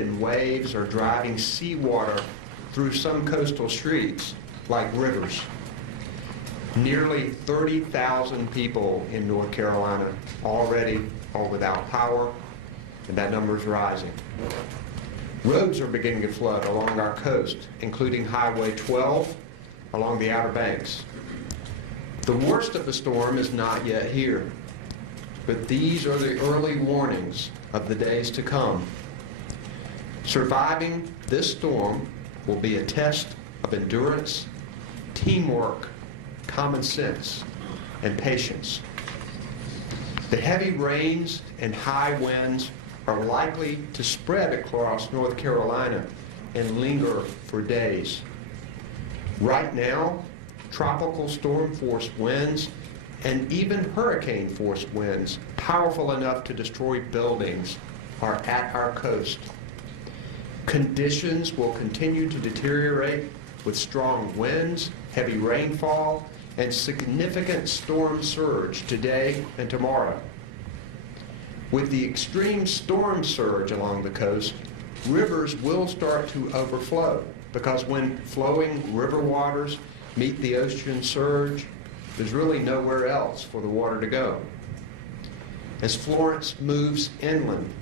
and waves are driving seawater through some coastal streets like rivers. Nearly 30,000 people in North Carolina already are without power, and that number is rising. Roads are beginning to flood along our coast, including Highway 12 along the Outer Banks. The worst of the storm is not yet here, but these are the early warnings of the days to come. Surviving this storm will be a test of endurance, teamwork, common sense, and patience. The heavy rains and high winds are likely to spread across North Carolina and linger for days. Right now, tropical storm force winds and even hurricane force winds, powerful enough to destroy buildings, are at our coast. Conditions will continue to deteriorate with strong winds, heavy rainfall, and significant storm surge today and tomorrow. With the extreme storm surge along the coast, rivers will start to overflow, because when flowing river waters meet the ocean surge, there's really nowhere else for the water to go. As Florence moves inland,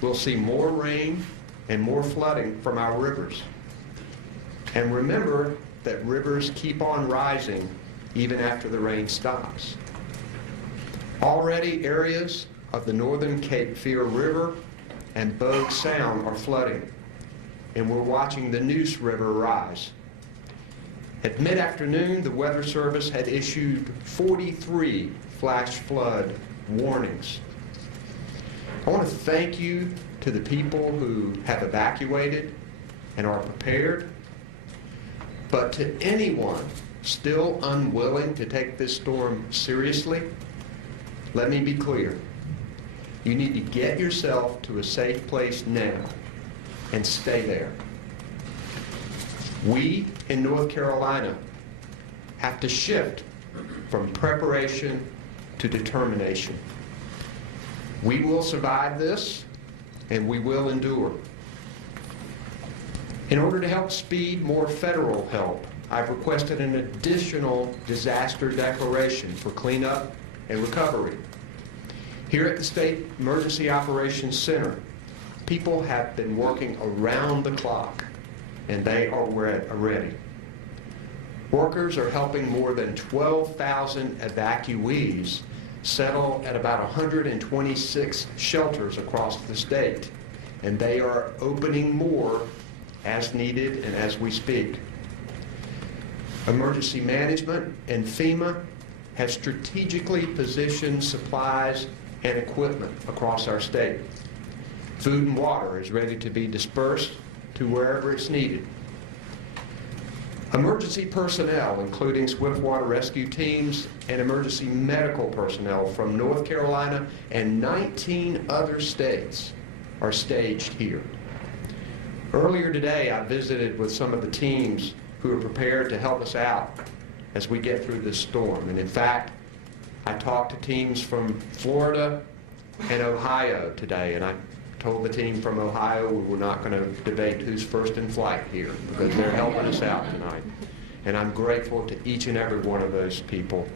we'll see more rain and more flooding from our rivers. And remember that rivers keep on rising even after the rain stops. Already areas of the northern Cape Fear River and Bogue Sound are flooding, and we're watching the Neuse River rise. At mid-afternoon, the Weather Service had issued 43 flash flood warnings. I want to thank you to the people who have evacuated and are prepared, but to anyone still unwilling to take this storm seriously, let me be clear. You need to get yourself to a safe place now and stay there. We in North Carolina have to shift from preparation to determination. We will survive this, and we will endure. In order to help speed more federal help, I've requested an additional disaster declaration for cleanup and recovery. Here at the State Emergency Operations Center, people have been working around the clock, and they are ready. Workers are helping more than 12,000 evacuees settle at about 126 shelters across the state, and they are opening more as needed and as we speak. Emergency Management and FEMA have strategically positioned supplies and equipment across our state. Food and water is ready to be dispersed to wherever it's needed. Emergency personnel, including swiftwater rescue teams and emergency medical personnel from North Carolina and 19 other states, are staged here. Earlier today, I visited with some of the teams who are prepared to help us out as we get through this storm. And in fact, I talked to teams from Florida and Ohio today, and I told the team from Ohio we were not going to debate who's first in flight here, because they're helping us out tonight. And I'm grateful to each and every one of those people.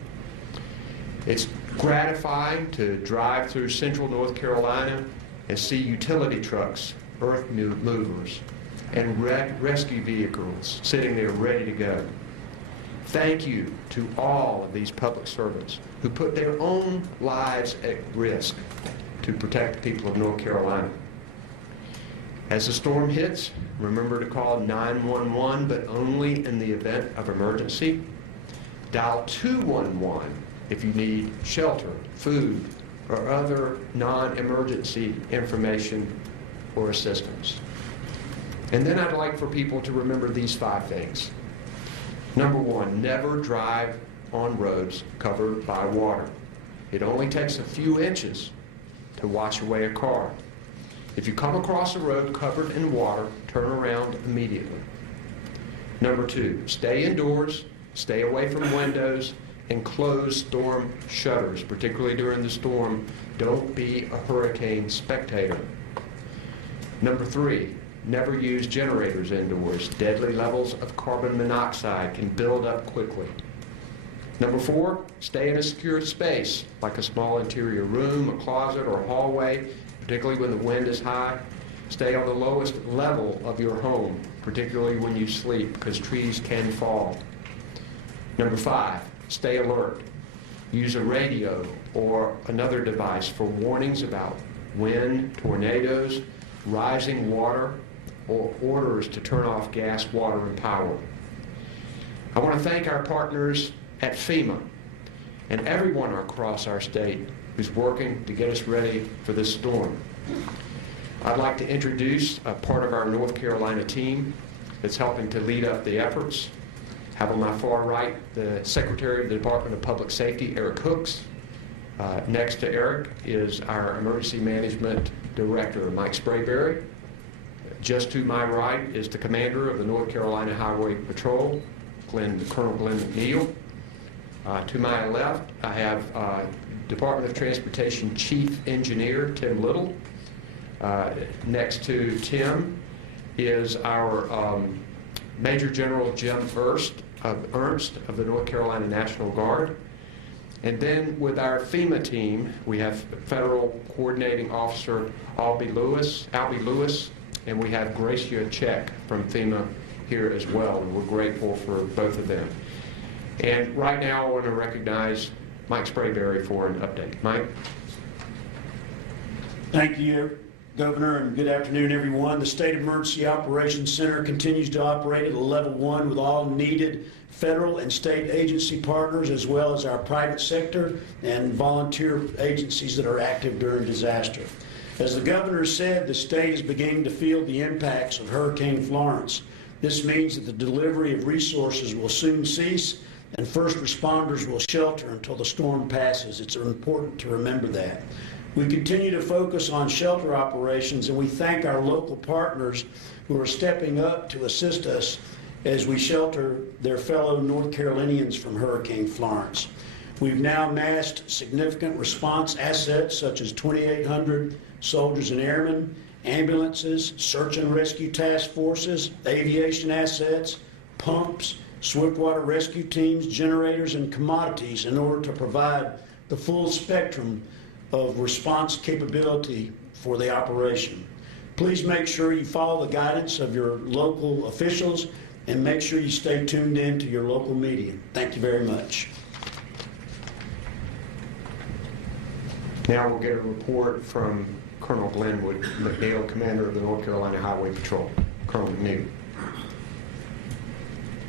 It's gratifying to drive through central North Carolina and see utility trucks, earth movers, and rescue vehicles sitting there ready to go. Thank you to all of these public servants who put their own lives at risk to protect the people of North Carolina. As the storm hits, remember to call 911, but only in the event of emergency. Dial 211 if you need shelter, food, or other non-emergency information or assistance. And then I'd like for people to remember these 5 things. Number 1, never drive on roads covered by water. It only takes a few inches to wash away a car. If you come across a road covered in water, turn around immediately. Number 2, stay indoors, stay away from windows, and close storm shutters, particularly during the storm. Don't be a hurricane spectator. Number 3, never use generators indoors. Deadly levels of carbon monoxide can build up quickly. Number 4, stay in a secure space, like a small interior room, a closet, or hallway, particularly when the wind is high. Stay on the lowest level of your home, particularly when you sleep, because trees can fall. Number 5, stay alert. Use a radio or another device for warnings about wind, tornadoes, rising water, or orders to turn off gas, water, and power. I want to thank our partners at FEMA and everyone across our state who's working to get us ready for this storm. I'd like to introduce a part of our North Carolina team that's helping to lead up the efforts. Have on my far right the Secretary of the Department of Public Safety, Eric Hooks. Next to Eric is our Emergency Management Director, Mike Sprayberry. Just to my right is the Commander of the North Carolina Highway Patrol, Colonel Glenn McNeil. To my left, I have Department of Transportation Chief Engineer, Tim Little. Next to Tim is our Major General Jim Ernst of the North Carolina National Guard. And then with our FEMA team, we have Federal Coordinating Officer Albie Lewis, and we have Gracia Check from FEMA here as well. And we're grateful for both of them. And right now I want to recognize Mike Sprayberry for an update. Mike? Thank you, Governor, and good afternoon, everyone. The State Emergency Operations Center continues to operate at a level 1 with all needed federal and state agency partners, as well as our private sector and volunteer agencies that are active during disaster. As the Governor said, the state is beginning to feel the impacts of Hurricane Florence. This means that the delivery of resources will soon cease and first responders will shelter until the storm passes. It's important to remember that. We continue to focus on shelter operations, and we thank our local partners who are stepping up to assist us as we shelter their fellow North Carolinians from Hurricane Florence. We've now amassed significant response assets such as 2,800 soldiers and airmen, ambulances, search and rescue task forces, aviation assets, pumps, swiftwater rescue teams, generators, and commodities in order to provide the full spectrum of response capability for the operation. Please make sure you follow the guidance of your local officials and make sure you stay tuned in to your local media. Thank you very much. Now we'll get a report from Colonel Glenn McNeil, Commander of the North Carolina Highway Patrol. Colonel McNeil.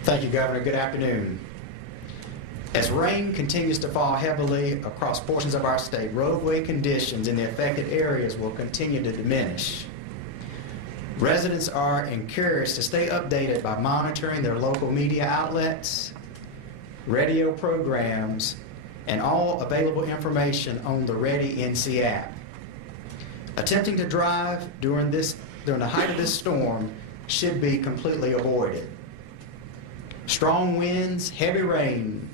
Thank you, Governor. Good afternoon. As rain continues to fall heavily across portions of our state, roadway conditions in the affected areas will continue to diminish. Residents are encouraged to stay updated by monitoring their local media outlets, radio programs, and all available information on the Ready NC app. Attempting to drive during the height of this storm should be completely avoided. Strong winds, heavy rain,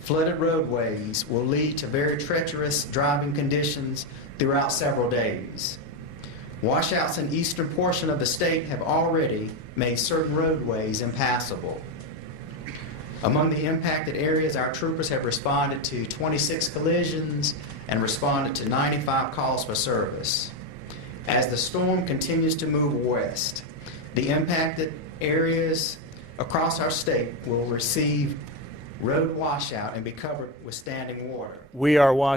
flooded roadways will lead to very treacherous driving conditions throughout several days. Washouts in the eastern portion of the state have already made certain roadways impassable. Among the impacted areas, our troopers have responded to 26 collisions and responded to 95 calls for service. As the storm continues to move west, the impacted areas across our state will receive road washout and be covered with standing water. We are watching